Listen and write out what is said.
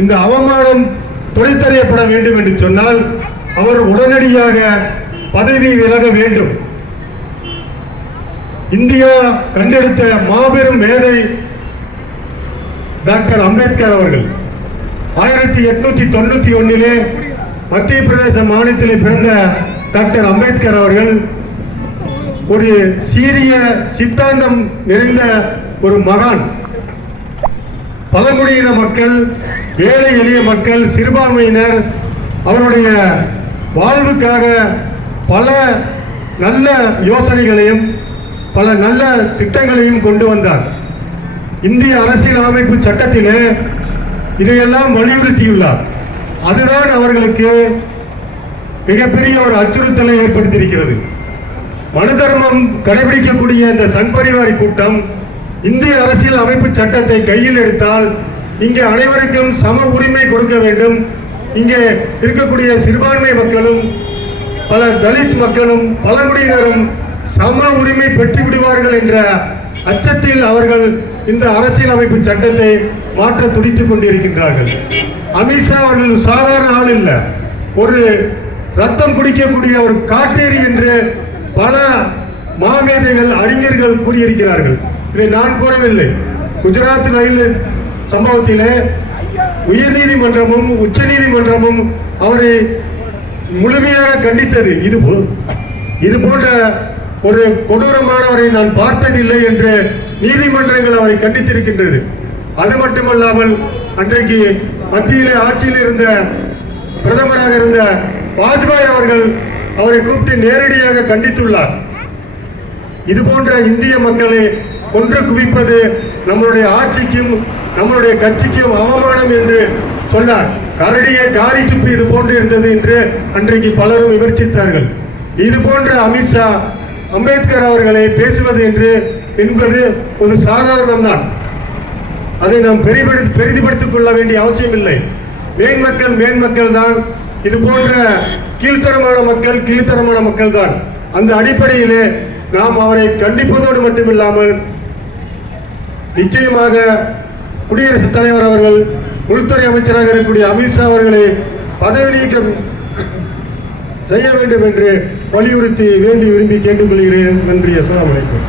இந்த அவமானம் துடைத்தறியப்பட வேண்டும் என்று சொன்னால் அவர் உடனடியாக பதவி விலக வேண்டும். இந்தியா கண்டெடுத்த மாபெரும் மேதை டாக்டர் அம்பேத்கர் அவர்கள். ஆயிரத்தி எட்நூத்தி தொண்ணூத்தி ஒன்னிலே மத்திய பிரதேச மாநிலத்தில் பிறந்த டாக்டர் அம்பேத்கர் அவர்கள் ஒரு சீரிய சித்தாந்தம் நிறைந்த ஒரு மகான். பழங்குடியின மக்கள் ஏழை எளிய மக்கள் சிறுபான்மையினர் அவருடைய வாழ்வுக்காக பல நல்ல யோசனைகளையும் பல நல்ல திட்டங்களையும் கொண்டு வந்தார். இந்திய அரசியல் அமைப்பு சட்டத்திலே இதையெல்லாம் வலியுறுத்தியுள்ளார். அதுதான் அவர்களுக்கு மிகப்பெரிய ஒரு அச்சுறுத்தலை ஏற்படுத்தியிருக்கிறது. மனு தர்மம் கடைபிடிக்கக்கூடிய இந்த சங்பரிவாரி கூட்டம் இந்திய அரசியல் அமைப்பு சட்டத்தை கையில் எடுத்தால் இங்கே அனைவருக்கும் சம உரிமை கொடுக்க வேண்டும். இங்கே இருக்கக்கூடிய சிறுபான்மை மக்களும் பல தலித் மக்களும் பழங்குடியினரும் சம உரிமை பெற்று விடுவார்கள் என்ற அச்சத்தில் அவர்கள் இந்த அரசியலமைப்பு சட்டத்தை மாற்ற துடித்துக் கொண்டிருக்கின்றார்கள். அமித்ஷா அவர்கள் சாதாரண ஆள் இல்லை. ஒரு ரத்தம் குடிக்கக்கூடிய ஒரு காட்டேரி என்று பல மாமேதைகள் அறிஞர்கள் கூறியிருக்கிறார்கள். இதை நான் கூறவில்லை. குஜராத் ரயில் சம்பவத்திலே உயர்நீதிமன்றமும் உச்சநீதிமன்றமும் அவரை முழுமையாக கண்டித்தது. இது இது போன்ற ஒரு கொடூரமானவரை நான் பார்த்ததில்லை என்று நீதிமன்றங்கள் அவரை கண்டித்திருக்கின்றது. அது மட்டுமல்லாமல் அன்றைக்கு மத்தியிலே ஆட்சியில் இருந்த பிரதமராக இருந்த வாஜ்பாய் அவர்கள் அவரை கூப்பிட்டு நேரடியாக கண்டித்துள்ளார். இது போன்ற இந்திய மக்களை கொன்று குவிப்பது நம்மளுடைய ஆட்சிக்கும் நம்மளுடைய கட்சிக்கும் அவமானம் என்று சொன்னார். கரடியை காரி துப்பி இது போன்று இருந்தது என்று அன்றைக்கு பலரும் விமர்சித்தார்கள். இது போன்ற அமித்ஷா அம்பேத்கர் அவர்களை பேசுவது என்று என்பது ஒரு சாதாரணம்தான். அதை நாம் பெரிபடுத்தி பெரிதிப்படுத்திக் கொள்ள வேண்டிய அவசியம் இல்லை மேன்மக்கள் மேன்மக்கள் தான். இது போன்ற கீழ்த்தரமான மக்கள் கீழ்த்தரமான மக்கள் தான். அந்த அடிப்படையிலே நாம் அவரை கண்டிப்பதோடு மட்டுமில்லாமல் நிச்சயமாக குடியரசுத் தலைவர் அவர்கள் உள்துறை அமைச்சராக இருக்கக்கூடிய அமித்ஷா அவர்களை பதவி நீக்கம் செய்ய வேண்டும் என்று வலியுறுத்தி வேண்டி விரும்பி கேட்டுக்கொள்கிறேன். நன்றி. அஸ்லாம் வலைக்கம்